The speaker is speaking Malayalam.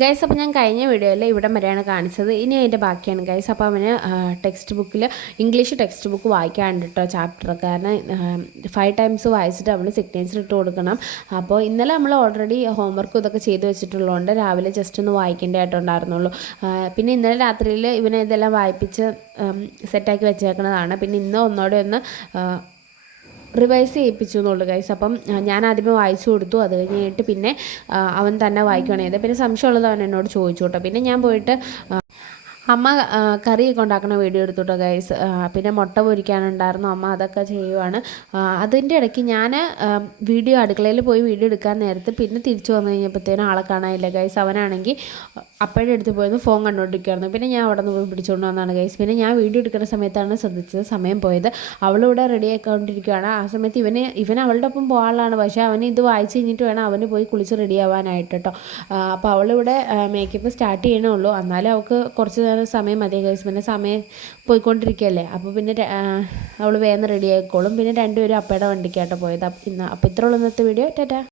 ഗൈസ് അപ്പോൾ ഞാൻ കഴിഞ്ഞ വീഡിയോയിൽ ഇവിടം വരെയാണ് കാണിച്ചത്. ഇനി അതിൻ്റെ ബാക്കിയാണ് ഗൈസ്. അപ്പോൾ അവന് ടെക്സ്റ്റ് ബുക്കിൽ ഇംഗ്ലീഷ് ടെക്സ്റ്റ് ബുക്ക് വായിക്കാണ്ട് കേട്ടോ ചാപ്റ്റർ. കാരണം 5 ടൈംസ് വായിച്ചിട്ട് അവൾ സിഗ്നേച്ചർ ഇട്ട് കൊടുക്കണം. അപ്പോൾ ഇന്നലെ നമ്മൾ ഓൾറെഡി ഹോംവർക്ക് ഇതൊക്കെ ചെയ്ത് വെച്ചിട്ടുള്ളതുകൊണ്ട് രാവിലെ ജസ്റ്റ് ഒന്ന് വായിക്കേണ്ടതായിട്ടുണ്ടായിരുന്നുള്ളൂ. പിന്നെ ഇന്നലെ രാത്രിയിൽ ഇവനെ ഇതെല്ലാം വായിപ്പിച്ച് സെറ്റാക്കി വെച്ചേക്കുന്നതാണ്. പിന്നെ ഇന്ന് ഒന്നോടെ ഒന്ന് റിവൈസ് ചെയ്യിപ്പിച്ചു എന്നുള്ളൂ ഗൈസ്. അപ്പം ഞാൻ ആദ്യമേ വായിച്ചു കൊടുത്തു. അത് കഴിഞ്ഞിട്ട് പിന്നെ അവൻ തന്നെ വായിക്കുകയാണ് ചെയ്തത്. പിന്നെ സംശയമുള്ളത് അവൻ എന്നോട് ചോദിച്ചു കേട്ടോ. പിന്നെ ഞാൻ പോയിട്ട് അമ്മ കറിയൊക്കെ ഉണ്ടാക്കുന്ന വീഡിയോ എടുത്തുട്ടോ ഗൈസ്. പിന്നെ മുട്ട പൊരിക്കാനുണ്ടായിരുന്നു, അമ്മ അതൊക്കെ ചെയ്യുവാണ്. അതിൻ്റെ ഇടയ്ക്ക് ഞാൻ വീഡിയോ അടുക്കളയിൽ പോയി വീഡിയോ എടുക്കാൻ നേരത്ത് പിന്നെ തിരിച്ചു വന്നു കഴിഞ്ഞപ്പോഴത്തേനും ആളെ കാണാനില്ല ഗൈസ്. അവനാണെങ്കിൽ അപ്പോഴേ അടുത്ത് പോയത് ഫോൺ കണ്ടുകൊണ്ടിരിക്കുകയായിരുന്നു. പിന്നെ ഞാൻ അവിടെ നിന്ന് പോയി പിടിച്ചുകൊണ്ട് വന്നതാണ് ഗൈസ്. പിന്നെ ഞാൻ വീഡിയോ എടുക്കുന്ന സമയത്താണ് ശ്രദ്ധിച്ചത് സമയം പോയത്. അവളിവിടെ റെഡി ആയിക്കൊണ്ടിരിക്കുകയാണ്. ആ സമയത്ത് ഇവൻ അവളുടെ ഒപ്പം പോകാനുള്ളതാണ്. പക്ഷേ അവന് ഇത് വായിച്ച് കഴിഞ്ഞിട്ട് വേണം അവന് പോയി കുളിച്ച് റെഡി ആവാനായിട്ട് കേട്ടോ. അപ്പോൾ അവളിവിടെ മേക്കപ്പ് സ്റ്റാർട്ട് ചെയ്യണേ ഉള്ളൂ. എന്നാലും അവൾക്ക് കുറച്ച് സമയം മതി ഗൈസ്. പിന്നെ സമയം പോയിക്കൊണ്ടിരിക്കുകയല്ലേ. അപ്പോൾ പിന്നെ അവൾ വേഗം റെഡി ആയിക്കോളും. പിന്നെ രണ്ടുപേരും അപ്പയുടെ വണ്ടിക്കാട്ടോ പോയത്. അപ്പോൾ ഇത്രയുള്ള ഇന്നത്തെ വീഡിയോ. ടാറ്റാ.